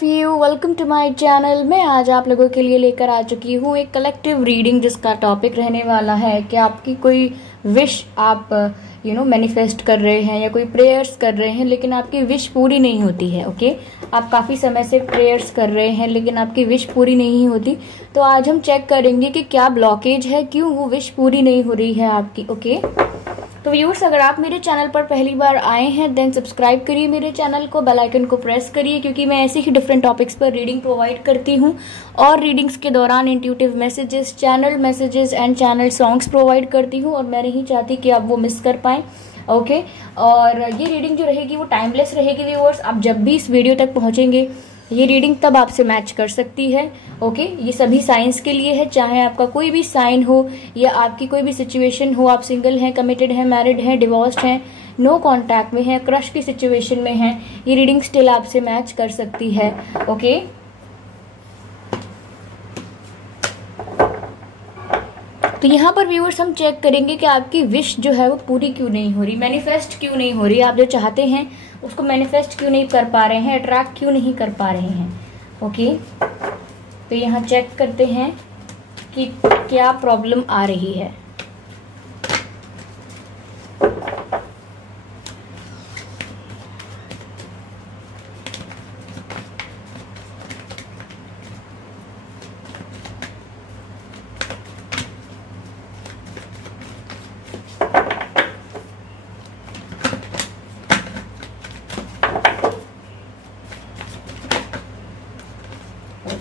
Of you, welcome to my channel. मैं आज आप लोगों के लिए लेकर आ चुकी हूँ एक कलेक्टिव रीडिंग, जिसका टॉपिक रहने वाला है कि आपकी कोई विश आप मैनिफेस्ट कर रहे हैं या कोई प्रेयर्स कर रहे हैं, लेकिन आपकी विश पूरी नहीं होती है। ओके, आप काफ़ी समय से प्रेयर्स कर रहे हैं लेकिन आपकी विश पूरी नहीं होती, तो आज हम चेक करेंगे कि क्या ब्लॉकेज है, क्यों वो विश पूरी नहीं हो रही है आपकी। ओके, तो व्यूअर्स, अगर आप मेरे चैनल पर पहली बार आए हैं देन सब्सक्राइब करिए मेरे चैनल को, बेल आइकन को प्रेस करिए, क्योंकि मैं ऐसे ही डिफरेंट टॉपिक्स पर रीडिंग प्रोवाइड करती हूँ और रीडिंग्स के दौरान intuitive messages, channel messages and channel songs provide करती हूँ और मैं नहीं चाहती कि आप वो मिस कर पाएँ। ओके, और ये रीडिंग जो रहेगी वो टाइमलेस रहेगी व्यूअर्स। आप जब भी इस वीडियो तक पहुँचेंगे ये रीडिंग तब आपसे मैच कर सकती है। ओके, ये सभी साइंस के लिए है, चाहे आपका कोई भी साइन हो या आपकी कोई भी सिचुएशन हो, आप सिंगल हैं, कमिटेड हैं, मैरिड हैं, डिवोर्स्ड हैं, नो कांटेक्ट में हैं, क्रश की सिचुएशन में हैं, ये रीडिंग स्टिल आपसे मैच कर सकती है। ओके, तो यहाँ पर व्यूअर्स हम चेक करेंगे कि आपकी विश जो है वो पूरी क्यों नहीं हो रही, मैनिफेस्ट क्यों नहीं हो रही, आप जो चाहते हैं उसको मैनिफेस्ट क्यों नहीं कर पा रहे हैं, अट्रैक्ट क्यों नहीं कर पा रहे हैं। ओके, तो यहाँ चेक करते हैं कि क्या प्रॉब्लम आ रही है।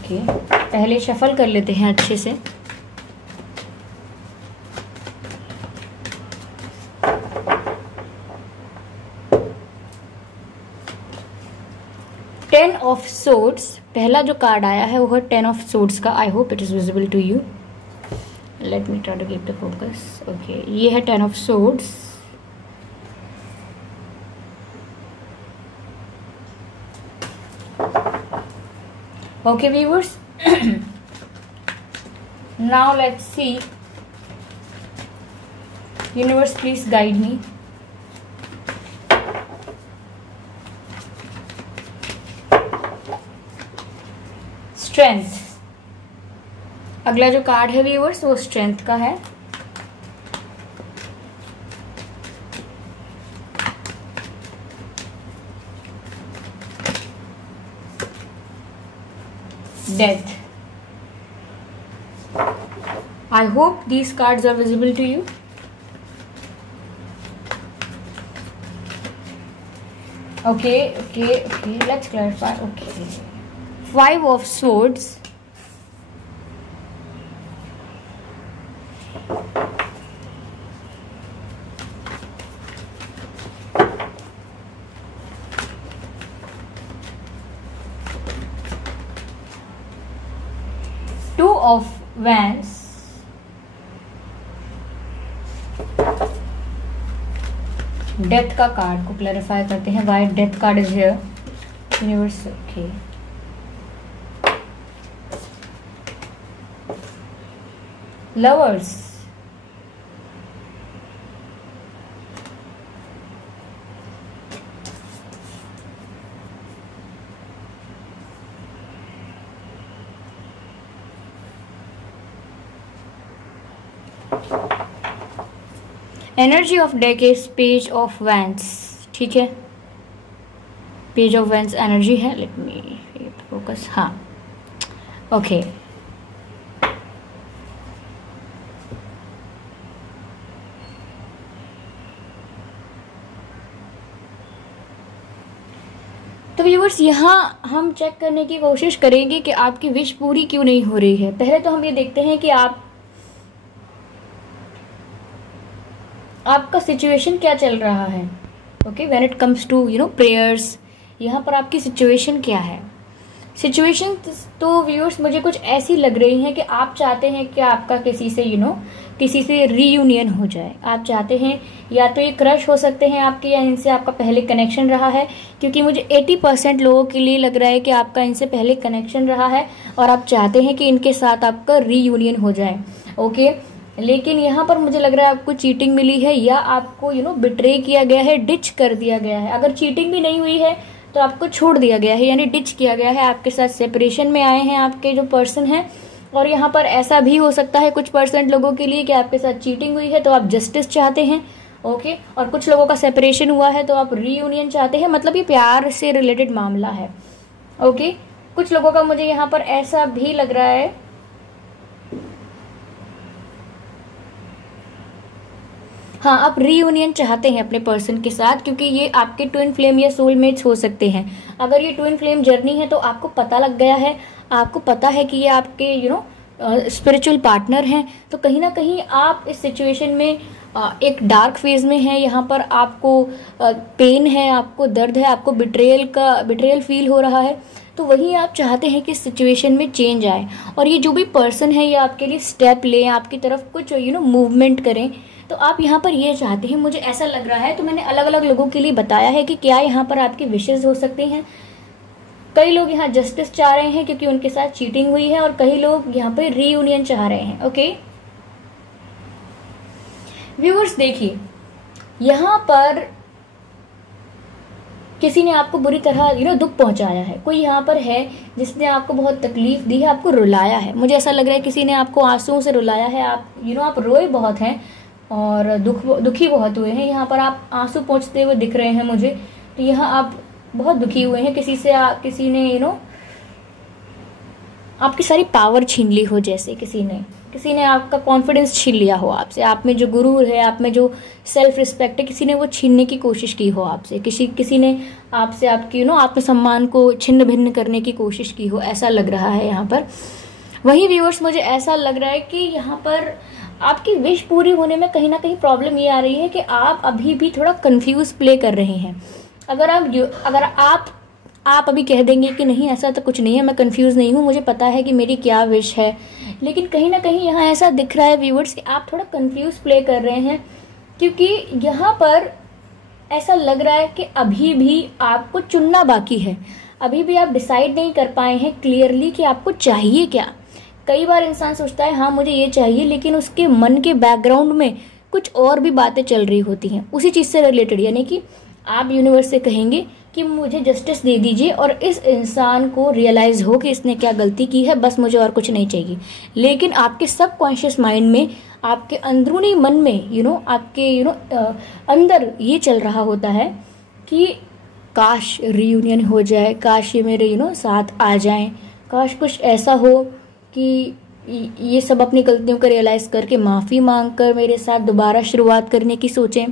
ओके, पहले शफल कर लेते हैं अच्छे से। टेन ऑफ सोर्ड्स पहला जो कार्ड आया है वो है टेन ऑफ सोर्ड्स का। I hope it is visible to you, let me try to keep the focus. Okay, ये है ten of swords. Okay viewers, now let's see, universe please guide me। Strength, अगला जो card है viewers वो strength का है। Death. I hope these cards are visible to you. Okay, let's clarify. Okay, Five of Swords, Two of Wands, death का card को clarify करते हैं। Why death card is here universe. Okay, lovers, energy of deck is page of wands. ठीक है, page of wands energy है। Let me focus. हाँ, okay, तो viewers यहाँ हम चेक करने की कोशिश करेंगे कि आपकी विश पूरी क्यों नहीं हो रही है। पहले तो हम ये देखते हैं कि आपका सिचुएशन क्या चल रहा है। Okay, when it comes to prayers, यहाँ पर आपकी सिचुएशन क्या है। सिचुएशन तो व्यूअर्स मुझे कुछ ऐसी लग रही है कि आप चाहते हैं कि आपका किसी से किसी से रीयूनियन हो जाए। आप चाहते हैं, या तो ये क्रश हो सकते हैं आपके, या इनसे आपका पहले कनेक्शन रहा है, क्योंकि मुझे 80% लोगों के लिए लग रहा है कि आपका इनसे पहले कनेक्शन रहा है और आप चाहते हैं कि इनके साथ आपका रीयूनियन हो जाए। ओके, लेकिन यहाँ पर मुझे लग रहा है आपको चीटिंग मिली है, या आपको बिट्रे किया गया है, डिच कर दिया गया है। अगर चीटिंग भी नहीं हुई है तो आपको छोड़ दिया गया है, यानी डिच किया गया है, आपके साथ सेपरेशन में आए हैं आपके जो पर्सन हैं। और यहाँ पर ऐसा भी हो सकता है कुछ % लोगों के लिए कि आपके साथ चीटिंग हुई है तो आप जस्टिस चाहते हैं, ओके। और कुछ लोगों का सेपरेशन हुआ है तो आप रीयूनियन चाहते हैं, मतलब ये प्यार से रिलेटेड मामला है, ओके। कुछ लोगों का मुझे यहाँ पर ऐसा भी लग रहा है, हाँ, आप रीयूनियन चाहते हैं अपने पर्सन के साथ, क्योंकि ये आपके ट्विन फ्लेम या सोलमेट्स हो सकते हैं। अगर ये ट्विन फ्लेम जर्नी है तो आपको पता लग गया है, आपको पता है कि ये आपके स्पिरिचुअल पार्टनर हैं। तो कहीं ना कहीं आप इस सिचुएशन में एक डार्क फेज में हैं। यहाँ पर आपको पेन है, आपको दर्द है, आपको बिट्रेयल फील हो रहा है। तो वही आप चाहते हैं कि इस सिचुएशन में चेंज आए, और ये जो भी पर्सन है ये आपके लिए स्टेप लें, आपकी तरफ कुछ मूवमेंट करें। तो आप यहाँ पर ये चाहते हैं, मुझे ऐसा लग रहा है। तो मैंने अलग अलग लोगों के लिए बताया है कि क्या यहाँ पर आपकी विशेष हो सकती हैं। कई लोग यहाँ जस्टिस चाह रहे हैं क्योंकि उनके साथ चीटिंग हुई है, और कई लोग यहाँ पर रीयूनियन चाह रहे हैं, ओके। व्यूअर्स देखिए, यहाँ पर किसी ने आपको बुरी तरह दुख पहुंचाया है। कोई यहाँ पर है जिसने आपको बहुत तकलीफ दी है, आपको रुलाया है। मुझे ऐसा लग रहा है किसी ने आपको आंसुओं से रुलाया है। आप रोए बहुत हैं और दुखी बहुत हुए हैं। यहाँ पर आप आंसू पोंछते हुए दिख रहे हैं मुझे। तो यहाँ आप बहुत दुखी हुए हैं, किसी ने आपकी सारी पावर छीन ली हो, जैसे किसी ने आपका कॉन्फिडेंस छीन लिया हो आपसे। आप में जो गुरूर है, आप में जो सेल्फ रिस्पेक्ट है, किसी ने वो छीनने की कोशिश की हो आपसे। किसी ने आपसे आपकी आत्मसम्मान को छिन्न भिन्न करने की कोशिश की हो, ऐसा लग रहा है यहाँ पर। वही व्यूअर्स, मुझे ऐसा लग रहा है कि यहाँ पर आपकी विश पूरी होने में कहीं ना कहीं प्रॉब्लम ये आ रही है कि आप अभी भी थोड़ा कंफ्यूज प्ले कर रहे हैं। अगर आप अभी कह देंगे कि नहीं, ऐसा तो कुछ नहीं है, मैं कंफ्यूज नहीं हूँ, मुझे पता है कि मेरी क्या विश है, लेकिन कहीं ना कहीं यहाँ ऐसा दिख रहा है व्यूअर्स कि आप थोड़ा कंफ्यूज प्ले कर रहे हैं। क्योंकि यहाँ पर ऐसा लग रहा है कि अभी भी आपको चुनना बाकी है, अभी भी आप डिसाइड नहीं कर पाए हैं क्लियरली कि आपको चाहिए क्या। कई बार इंसान सोचता है हाँ मुझे ये चाहिए, लेकिन उसके मन के बैकग्राउंड में कुछ और भी बातें चल रही होती हैं उसी चीज़ से रिलेटेड। यानी कि आप यूनिवर्स से कहेंगे कि मुझे जस्टिस दे दीजिए, और इस इंसान को रियलाइज हो कि इसने क्या गलती की है, बस मुझे और कुछ नहीं चाहिए। लेकिन आपके सबकॉन्शियस माइंड में, आपके अंदरूनी मन में आपके अंदर ये चल रहा होता है कि काश रीयूनियन हो जाए, काश ये मेरे साथ आ जाएं, काश कुछ ऐसा हो कि ये सब अपनी गलतियों को रियलाइज करके माफ़ी मांगकर मेरे साथ दोबारा शुरुआत करने की सोचें।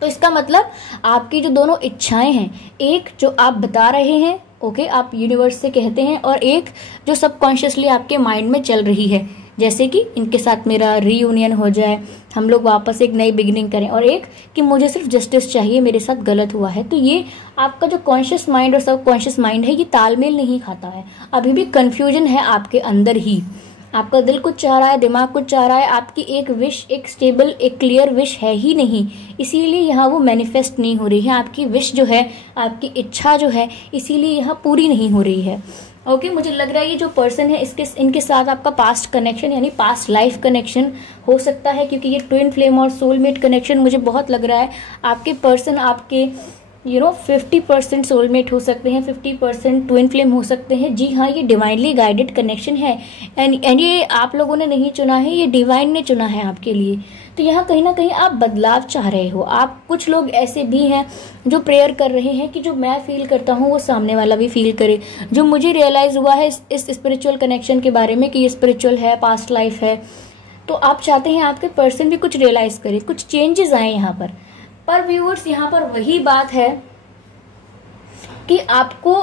तो इसका मतलब आपकी जो दोनों इच्छाएं हैं, एक जो आप बता रहे हैं, ओके, आप यूनिवर्स से कहते हैं, और एक जो सबकॉन्शियसली आपके माइंड में चल रही है, जैसे कि इनके साथ मेरा रीयूनियन हो जाए, हम लोग वापस एक नई बिगिनिंग करें, और एक कि मुझे सिर्फ जस्टिस चाहिए, मेरे साथ गलत हुआ है। तो ये आपका जो कॉन्शियस माइंड और सबकॉन्शियस माइंड है, ये तालमेल नहीं खाता है, अभी भी कन्फ्यूजन है आपके अंदर ही। आपका दिल कुछ चाह रहा है, दिमाग कुछ चाह रहा है, आपकी एक विश, एक स्टेबल, एक क्लियर विश है ही नहीं, इसीलिए यहाँ वो मैनिफेस्ट नहीं हो रही है। आपकी विश जो है, आपकी इच्छा जो है, इसीलिए यहाँ पूरी नहीं हो रही है, ओके। मुझे लग रहा है ये जो पर्सन है इनके साथ आपका पास्ट कनेक्शन यानी पास्ट लाइफ कनेक्शन हो सकता है, क्योंकि ये ट्विन फ्लेम और सोलमेट कनेक्शन मुझे बहुत लग रहा है। आपके पर्सन आपके 50% सोलमेट हो सकते हैं, 50% ट्विन फ्लेम हो सकते हैं। जी हाँ, ये डिवाइनली गाइडेड कनेक्शन है, एंड ये आप लोगों ने नहीं चुना है, ये डिवाइन ने चुना है आपके लिए। तो यहाँ कहीं ना कहीं आप बदलाव चाह रहे हो। आप कुछ लोग ऐसे भी हैं जो प्रेयर कर रहे हैं कि जो मैं फील करता हूँ वो सामने वाला भी फील करे। जो मुझे रियलाइज हुआ है इस स्पिरिचुअल कनेक्शन के बारे में कि ये स्पिरिचुअल है, पास्ट लाइफ है, तो आप चाहते हैं आपके पर्सन भी कुछ रियलाइज करे, कुछ चेंजेस आए यहाँ पर व्यूअर्स यहाँ पर वही बात है कि आपको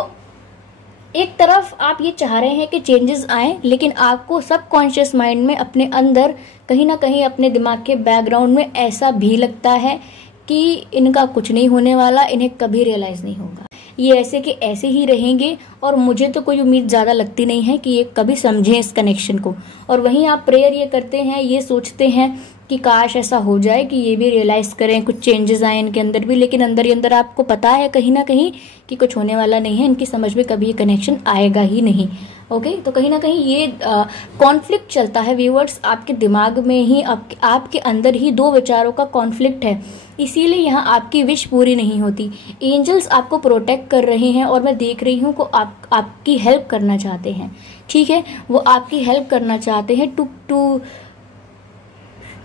एक तरफ आप ये चाह रहे हैं कि चेंजेस आए, लेकिन आपको सबकॉन्शियस माइंड में अपने अंदर कहीं ना कहीं अपने दिमाग के बैकग्राउंड में ऐसा भी लगता है कि इनका कुछ नहीं होने वाला, इन्हें कभी रियलाइज नहीं होगा, ये ऐसे के ऐसे ही रहेंगे, और मुझे तो कोई उम्मीद ज़्यादा लगती नहीं है कि ये कभी समझें इस कनेक्शन को। और वहीं आप प्रेयर ये करते हैं, ये सोचते हैं कि काश ऐसा हो जाए कि ये भी रियलाइज़ करें, कुछ चेंजेस आए इनके अंदर भी, लेकिन अंदर ही अंदर आपको पता है कहीं ना कहीं कि कुछ होने वाला नहीं है, इनकी समझ में कभी ये कनेक्शन आएगा ही नहीं। ओके, तो कहीं ना कहीं ये कॉन्फ्लिक्ट चलता है व्यूअर्स, आपके दिमाग में ही, आपके अंदर ही दो विचारों का कॉन्फ्लिक्ट है, इसीलिए यहाँ आपकी विश पूरी नहीं होती। एंजल्स आपको प्रोटेक्ट कर रहे हैं और मैं देख रही हूँ को आपकी हेल्प करना चाहते हैं, ठीक है, वो आपकी हेल्प करना चाहते हैं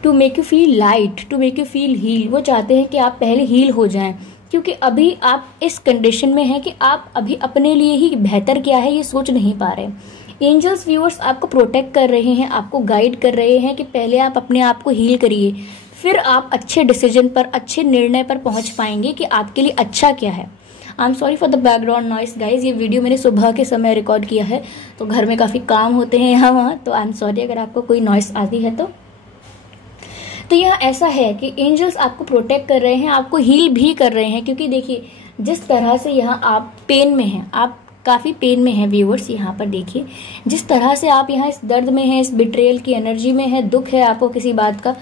to make you feel light, to make you feel heal. वो चाहते हैं कि आप पहले हील हो जाएं, क्योंकि अभी आप इस कंडीशन में हैं कि आप अभी अपने लिए ही बेहतर क्या है ये सोच नहीं पा रहे। एंजल्स व्यूअर्स आपको प्रोटेक्ट कर रहे हैं, आपको गाइड कर रहे हैं कि पहले आप अपने आप को हील करिए, फिर आप अच्छे डिसीजन पर, अच्छे निर्णय पर पहुंच पाएंगे कि आपके लिए अच्छा क्या है। I am sorry for the background noise guys, ये वीडियो मैंने सुबह के समय रिकॉर्ड किया है, तो घर में काफ़ी काम होते हैं यहाँ वहाँ, तो आई एम सॉरी अगर आपको कोई नॉइस आती है तो यहाँ ऐसा है कि एंजल्स आपको प्रोटेक्ट कर रहे हैं, आपको हील भी कर रहे हैं, क्योंकि देखिए जिस तरह से यहाँ आप पेन में हैं, आप काफ़ी पेन में हैं व्यूअर्स, यहाँ पर देखिए जिस तरह से आप यहाँ इस दर्द में हैं, इस बिट्रेयल की एनर्जी में है, दुख है आपको किसी बात का,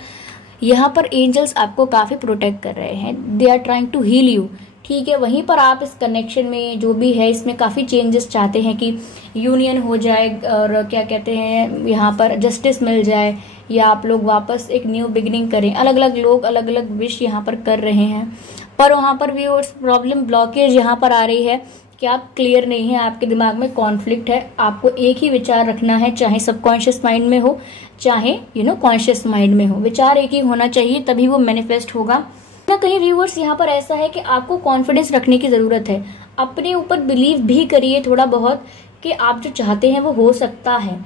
यहाँ पर एंजल्स आपको काफ़ी प्रोटेक्ट कर रहे हैं, they are trying to heal you, ठीक है। वहीं पर आप इस कनेक्शन में जो भी है इसमें काफ़ी चेंजेस चाहते हैं कि यूनियन हो जाए और क्या कहते हैं यहाँ पर जस्टिस मिल जाए, या आप लोग वापस एक न्यू बिगिनिंग करें। अलग अलग लोग अलग अलग विश यहाँ पर कर रहे हैं, पर वहाँ पर भी और प्रॉब्लम ब्लॉकेज यहाँ पर आ रही है कि आप क्लियर नहीं है, आपके दिमाग में कॉन्फ्लिक्ट है। आपको एक ही विचार रखना है, चाहे सबकॉन्शियस माइंड में हो चाहे कॉन्शियस माइंड में हो, विचार एक ही होना चाहिए, तभी वो मैनिफेस्ट होगा ना। कहीं व्यूअर्स यहाँ पर ऐसा है कि आपको कॉन्फिडेंस रखने की जरूरत है, अपने ऊपर बिलीव भी करिए थोड़ा बहुत कि आप जो चाहते हैं वो हो सकता है।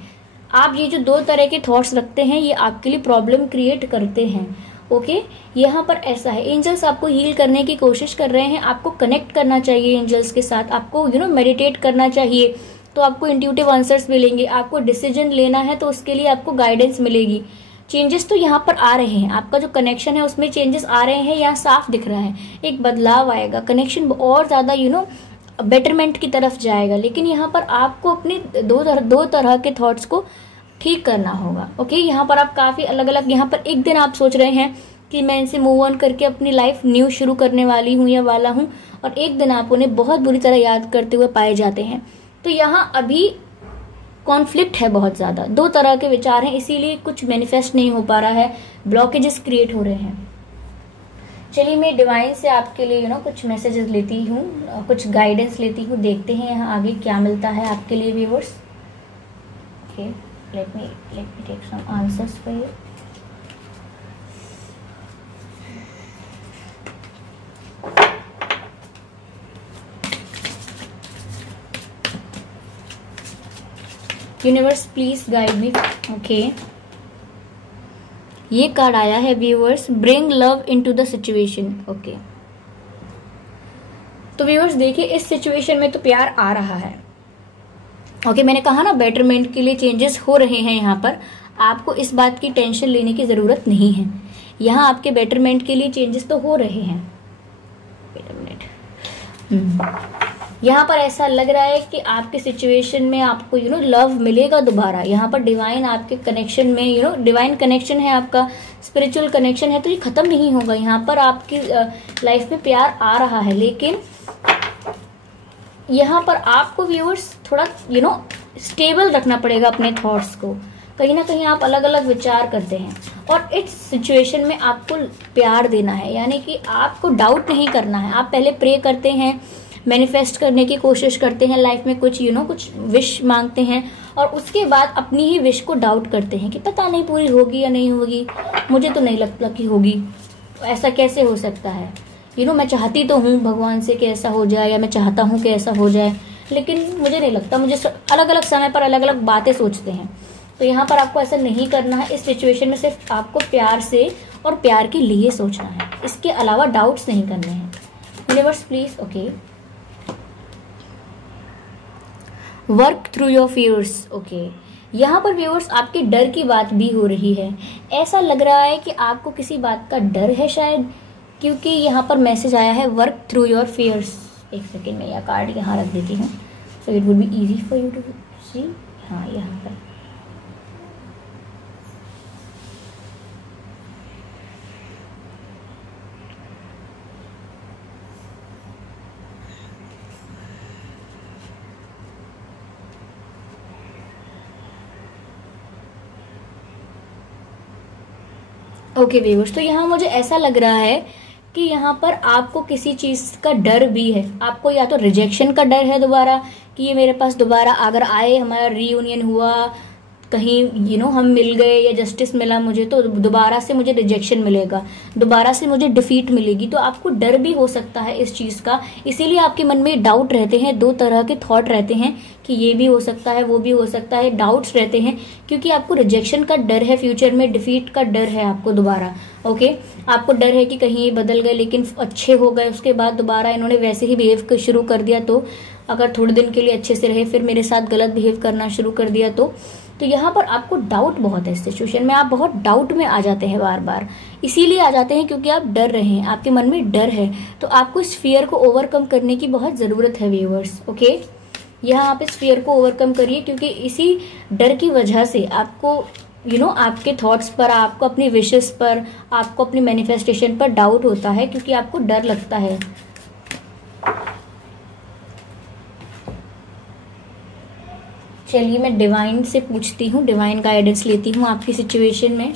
आप ये जो दो तरह के थॉट्स रखते हैं ये आपके लिए प्रॉब्लम क्रिएट करते हैं। ओके, यहाँ पर ऐसा है, एंजल्स आपको हील करने की कोशिश कर रहे हैं, आपको कनेक्ट करना चाहिए एंजल्स के साथ, आपको मेडिटेट करना चाहिए, तो आपको इंट्यूटिव आंसर्स मिलेंगे। आपको डिसीजन लेना है तो उसके लिए आपको गाइडेंस मिलेगी। चेंजेस तो यहाँ पर आ रहे हैं, आपका जो कनेक्शन है उसमें चेंजेस आ रहे हैं, यहाँ साफ दिख रहा है एक बदलाव आएगा, कनेक्शन और ज्यादा बेटरमेंट की तरफ जाएगा। लेकिन यहाँ पर आपको अपने दो तरह के थॉट्स को ठीक करना होगा। ओके, यहाँ पर आप काफी अलग अलग, यहाँ पर एक दिन आप सोच रहे हैं कि मैं इनसे मूव ऑन करके अपनी लाइफ न्यू शुरू करने वाली हूँ या वाला हूँ, और एक दिन आप उन्हें बहुत बुरी तरह याद करते हुए पाए जाते हैं। तो यहाँ अभी कॉन्फ्लिक्ट है, बहुत ज्यादा दो तरह के विचार हैं, इसीलिए कुछ मैनिफेस्ट नहीं हो पा रहा है, ब्लॉकेजेस क्रिएट हो रहे हैं। चलिए मैं डिवाइन से आपके लिए कुछ मैसेजेस लेती हूँ, कुछ गाइडेंस लेती हूँ, देखते हैं यहाँ आगे क्या मिलता है आपके लिए viewers. Okay, let me take some answers for you. Universe please guide me. Okay, ये कार्ड आया है viewers, bring love into the situation. Okay, तो व्यूअर्स देखिए इस सिचुएशन में तो प्यार आ रहा है। ओके, मैंने कहा ना बेटरमेंट के लिए चेंजेस हो रहे हैं, यहाँ पर आपको इस बात की टेंशन लेने की जरूरत नहीं है, यहाँ आपके बेटरमेंट के लिए चेंजेस तो हो रहे हैं। यहाँ पर ऐसा लग रहा है कि आपके सिचुएशन में आपको लव मिलेगा दोबारा। यहाँ पर डिवाइन आपके कनेक्शन में डिवाइन कनेक्शन है, आपका स्पिरिचुअल कनेक्शन है, तो ये खत्म नहीं होगा। यहाँ पर आपकी लाइफ में प्यार आ रहा है, लेकिन यहाँ पर आपको व्यूअर्स थोड़ा स्टेबल रखना पड़ेगा अपने थॉट्स को। कहीं ना कहीं आप अलग अलग विचार करते हैं, और इस सिचुएशन में आपको प्यार देना है, यानी कि आपको डाउट नहीं करना है। आप पहले प्रे करते हैं, मैनिफेस्ट करने की कोशिश करते हैं, लाइफ में कुछ कुछ विश मांगते हैं, और उसके बाद अपनी ही विश को डाउट करते हैं कि पता नहीं पूरी होगी या नहीं होगी, मुझे तो नहीं लगता कि होगी, ऐसा कैसे हो सकता है। मैं चाहती तो हूँ भगवान से कि ऐसा हो जाए, या मैं चाहता हूँ कि ऐसा हो जाए, लेकिन मुझे नहीं लगता। मुझे अलग अलग समय पर अलग अलग बातें सोचते हैं। तो यहाँ पर आपको ऐसा नहीं करना है। इस सिचुएशन में सिर्फ आपको प्यार से और प्यार के लिए सोचना है, इसके अलावा डाउट्स नहीं करने हैं। Universe please okay, work through your fears. Okay, यहाँ पर व्यूअर्स आपके डर की बात भी हो रही है। ऐसा लग रहा है कि आपको किसी बात का डर है शायद, क्योंकि यहाँ पर मैसेज आया है वर्क थ्रू योर फियर्स। एक सेकेंड में यह कार्ड यहाँ रख देती हूँ, so it would be easy for you to see. हाँ, यहाँ पर ओके व्यूअर्स, तो यहाँ मुझे ऐसा लग रहा है कि यहाँ पर आपको किसी चीज का डर भी है। आपको या तो रिजेक्शन का डर है दोबारा, कि ये मेरे पास दोबारा अगर आए, हमारा रीयूनियन हुआ, कहीं हम मिल गए या जस्टिस मिला मुझे, तो दोबारा से मुझे रिजेक्शन मिलेगा, दोबारा से मुझे डिफीट मिलेगी। तो आपको डर भी हो सकता है इस चीज का, इसीलिए आपके मन में डाउट रहते हैं, दो तरह के थॉट रहते हैं कि ये भी हो सकता है, वो भी हो सकता है, डाउट्स रहते हैं, क्योंकि आपको रिजेक्शन का डर है, फ्यूचर में डिफीट का डर है आपको दोबारा। ओके, आपको डर है कि कहीं ये बदल गए लेकिन अच्छे हो गए, उसके बाद दोबारा इन्होंने वैसे ही बिहेव शुरू कर दिया, तो अगर थोड़े दिन के लिए अच्छे से रहे फिर मेरे साथ गलत बिहेव करना शुरू कर दिया, तो यहाँ पर आपको डाउट बहुत है। इस सिचुएशन में आप बहुत डाउट में आ जाते हैं, बार बार इसीलिए आ जाते हैं क्योंकि आप डर रहे हैं, आपके मन में डर है। तो आपको इस फियर को ओवरकम करने की बहुत जरूरत है व्यूअर्स। ओके, यहाँ आप इस फियर को ओवरकम करिए, क्योंकि इसी डर की वजह से आपको आपके थॉट्स पर, आपको अपनी विशेस पर, आपको अपनी मैनिफेस्टेशन पर डाउट होता है, क्योंकि आपको डर लगता है। चलिए मैं डिवाइन से पूछती हूँ, डिवाइन गाइडेंस लेती हूँ आपकी सिचुएशन में।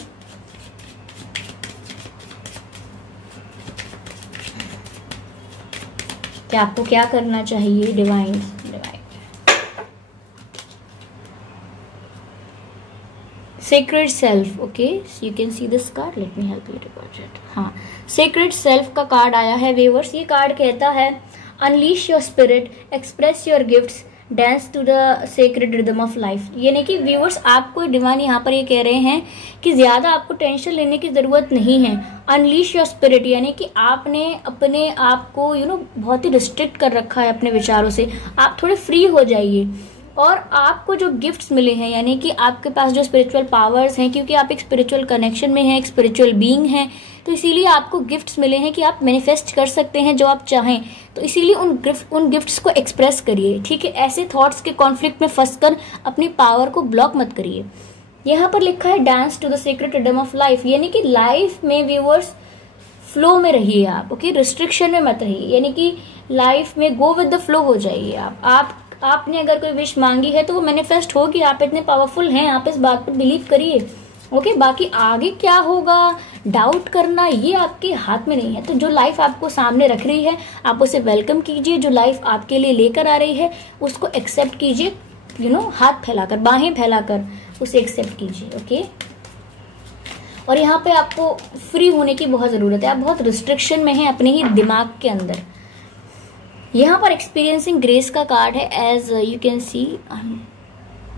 कि आपको क्या करना चाहिए। Divine sacred self. Okay, you can see this card, let me help you to watch it. हाँ, सेक्रेड सेल्फ का कार्ड आया है व्यूअर्स। ये कार्ड कहता है unleash your spirit, express your gifts, dance to the sacred rhythm of life. यानी कि viewers, आपको डिवाइन यहाँ पर ये कह रहे हैं कि ज्यादा आपको टेंशन लेने की जरूरत नहीं है। अनलीश योर स्पिरिट यानी कि आपने अपने आप को बहुत ही रिस्ट्रिक्ट कर रखा है अपने विचारों से, आप थोड़े फ्री हो जाइए। और आपको जो गिफ्ट्स मिले हैं, यानी कि आपके पास जो स्पिरिचुअल पावर्स हैं, क्योंकि आप एक स्पिरिचुअल कनेक्शन में हैं, एक स्पिरिचुअल बीइंग हैं, तो इसीलिए आपको गिफ्ट्स मिले हैं कि आप मैनिफेस्ट कर सकते हैं जो आप चाहें। तो इसीलिए उन गिफ्ट्स को एक्सप्रेस करिए, ठीक है। ऐसे थॉट्स के कॉन्फ्लिक्ट में फंसकर अपनी पावर को ब्लॉक मत करिए। यहाँ पर लिखा है dance to the secret rhythm of life, यानी कि लाइफ में व्यूअर्स फ्लो में रहिए आप। ओके, रिस्ट्रिक्शन में मत रहिए, यानी कि लाइफ में गो विद द फ्लो हो जाइए आप। आपने अगर कोई विश मांगी है तो वो मैनिफेस्ट होगी। आप इतने पावरफुल हैं, आप इस बात पर बिलीव करिए। ओके, बाकी आगे क्या होगा, डाउट करना ये आपके हाथ में नहीं है। तो जो लाइफ आपको सामने रख रही है आप उसे वेलकम कीजिए, जो लाइफ आपके लिए लेकर आ रही है उसको एक्सेप्ट कीजिए, हाथ फैलाकर, बाहें फैलाकर उसे एक्सेप्ट कीजिए। ओके, और यहाँ पे आपको फ्री होने की बहुत जरूरत है। आप बहुत रिस्ट्रिक्शन में हैं अपने ही दिमाग के अंदर। यहाँ पर एक्सपीरियंसिंग ग्रेस का कार्ड है, as you can see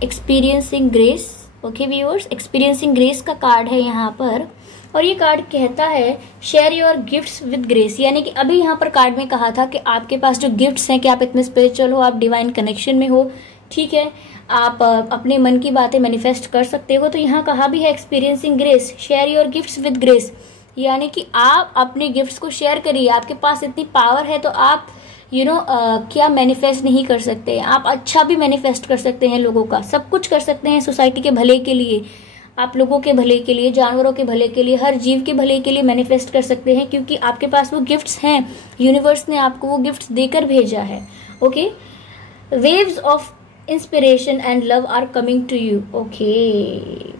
experiencing grace. Okay viewers, experiencing grace का कार्ड है यहाँ पर, और ये कार्ड कहता है share your gifts with grace. यानी कि अभी यहाँ पर कार्ड में कहा था कि आपके पास जो गिफ्ट्स हैं, कि आप इतने स्पिरिचुअल हो, आप डिवाइन कनेक्शन में हो, ठीक है, आप अपने मन की बातें मैनिफेस्ट कर सकते हो। तो यहाँ कहा भी है experiencing grace, share your gifts with grace, यानी कि आप अपने गिफ्ट्स को शेयर करिए। आपके पास इतनी पावर है तो आप क्या मैनिफेस्ट नहीं कर सकते, आप अच्छा भी मैनिफेस्ट कर सकते हैं, लोगों का सब कुछ कर सकते हैं, सोसाइटी के भले के लिए, आप लोगों के भले के लिए, जानवरों के भले के लिए, हर जीव के भले के लिए मैनिफेस्ट कर सकते हैं, क्योंकि आपके पास वो गिफ्ट्स हैं। यूनिवर्स ने आपको वो गिफ्ट्स देकर भेजा है। Okay, waves of inspiration and love are coming to you. Okay,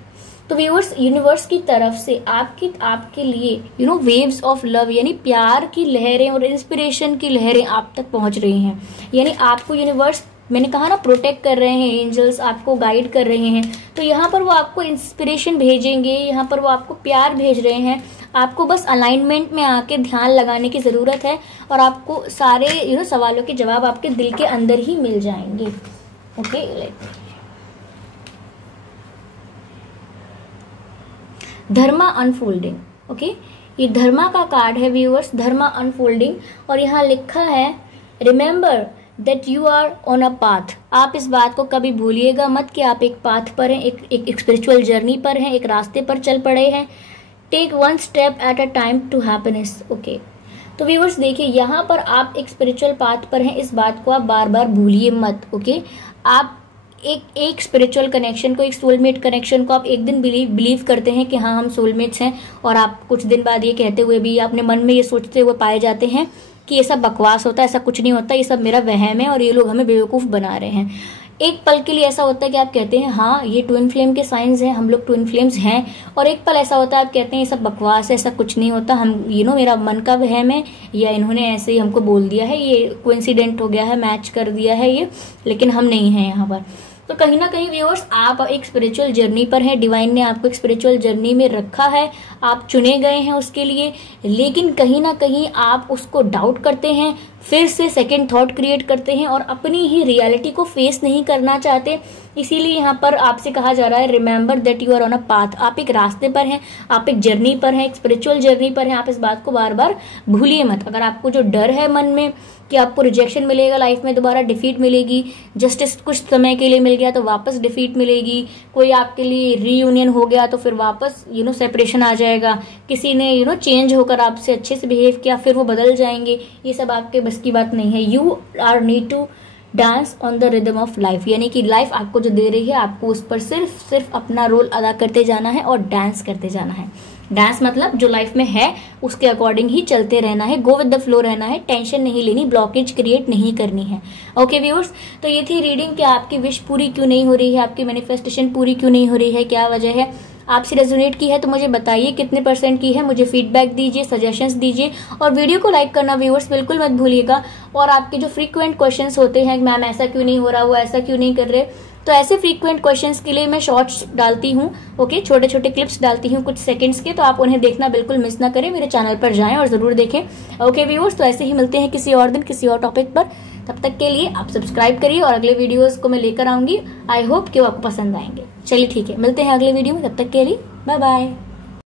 तो व्यूअर्स, यूनिवर्स की तरफ से आपके लिए वेव्स ऑफ लव यानी प्यार की लहरें और इंस्पिरेशन की लहरें आप तक पहुंच रही हैं। यानी आपको यूनिवर्स, मैंने कहा ना, प्रोटेक्ट कर रहे हैं, एंजल्स आपको गाइड कर रहे हैं। तो यहाँ पर वो आपको इंस्पिरेशन भेजेंगे, यहाँ पर वो आपको प्यार भेज रहे हैं। आपको बस अलाइनमेंट में आके ध्यान लगाने की जरूरत है, और आपको सारे सवालों के जवाब आपके दिल के अंदर ही मिल जाएंगे। ओके, धर्मा अनफोल्डिंग। ओके, ये धर्मा का कार्ड है व्यूअर्स, धर्मा अनफोल्डिंग, और यहाँ लिखा है remember that you are on a path. आप इस बात को कभी भूलिएगा मत कि आप एक पाथ पर हैं, एक स्पिरिचुअल जर्नी पर हैं, एक रास्ते पर चल पड़े हैं। Take one step at a time to happiness. Okay, तो व्यूअर्स देखिए, यहाँ पर आप एक स्पिरिचुअल पाथ पर हैं, इस बात को आप बार बार भूलिए मत। ओके, आप एक स्पिरिचुअल कनेक्शन को, एक सोलमेट कनेक्शन को आप एक दिन बिलीव करते हैं कि हाँ हम सोलमेट्स हैं, और आप कुछ दिन बाद ये कहते हुए भी अपने मन में ये सोचते हुए पाए जाते हैं कि ये सब बकवास होता है, ऐसा कुछ नहीं होता, ये सब मेरा वहम है और ये लोग हमें बेवकूफ़ बना रहे हैं। एक पल के लिए ऐसा होता है कि आप कहते हैं हाँ ये ट्विन फ्लेम के साइंस हैं, हम लोग ट्विन फ्लेम्स हैं, और एक पल ऐसा होता है आप कहते हैं ये सब बकवास है, ऐसा कुछ नहीं होता, हम मेरा मन का वहम है, या इन्होंने ऐसे ही हमको बोल दिया है, ये कोइंसिडेंट हो गया है, मैच कर दिया है ये, लेकिन हम नहीं हैं यहाँ पर। तो कहीं ना कहीं व्यूअर्स आप एक स्पिरिचुअल जर्नी पर हैं, डिवाइन ने आपको एक स्पिरिचुअल जर्नी में रखा है, आप चुने गए हैं उसके लिए, लेकिन कहीं ना कहीं आप उसको डाउट करते हैं, फिर से सेकंड थॉट क्रिएट करते हैं और अपनी ही रियलिटी को फेस नहीं करना चाहते। इसीलिए यहाँ पर आपसे कहा जा रहा है remember that you are on a path, आप एक रास्ते पर हैं, आप एक जर्नी पर हैं, एक स्पिरिचुअल जर्नी पर हैं, आप इस बात को बार बार भूलिए मत। अगर आपको जो डर है मन में कि आपको रिजेक्शन मिलेगा लाइफ में, दोबारा डिफीट मिलेगी, जस्टिस कुछ समय के लिए मिल गया तो वापस डिफीट मिलेगी, कोई आपके लिए रीयूनियन हो गया तो फिर वापस सेपरेशन आ जाएगा, किसी ने चेंज होकर आपसे अच्छे से बिहेव किया फिर वो बदल जाएंगे, ये सब आपके बस की बात नहीं है। You are need to dance on the rhythm of life, यानी कि लाइफ आपको जो दे रही है आपको उस पर सिर्फ अपना रोल अदा करते जाना है और डांस करते जाना है। डांस मतलब जो लाइफ में है उसके अकॉर्डिंग ही चलते रहना है, गो विद द फ्लो रहना है, टेंशन नहीं लेनी, ब्लॉकेज क्रिएट नहीं करनी है। ओके व्यूअर्स, तो ये थी रीडिंग कि आपकी विश पूरी क्यों नहीं हो रही है, आपकी मैनिफेस्टेशन पूरी क्यों नहीं हो रही है, क्या वजह है, आपसे रेजोनेट की है तो मुझे बताइए कितने % की है, मुझे फीडबैक दीजिए, सजेशंस दीजिए, और वीडियो को लाइक करना व्यूअर्स बिल्कुल मत भूलिएगा। और आपके जो फ्रीक्वेंट क्वेश्चंस होते हैं, मैम ऐसा क्यों नहीं हो रहा, वो ऐसा क्यों नहीं कर रहे, तो ऐसे फ्रीक्वेंट क्वेश्चंस के लिए मैं शॉर्ट्स डालती हूँ, ओके, छोटे छोटे क्लिप्स डालती हूँ कुछ सेकंड्स के, तो आप उन्हें देखना बिल्कुल मिस ना करें, मेरे चैनल पर जाएं और जरूर देखें। ओके व्यूअर्स, तो ऐसे ही मिलते हैं किसी और दिन किसी और टॉपिक पर, तब तक के लिए आप सब्सक्राइब करिए और अगले वीडियोस को मैं लेकर आऊंगी, आई होप कि वो आपको पसंद आएंगे। चलिए ठीक है, मिलते हैं अगले वीडियो में, तब तक के लिए बाय बाय।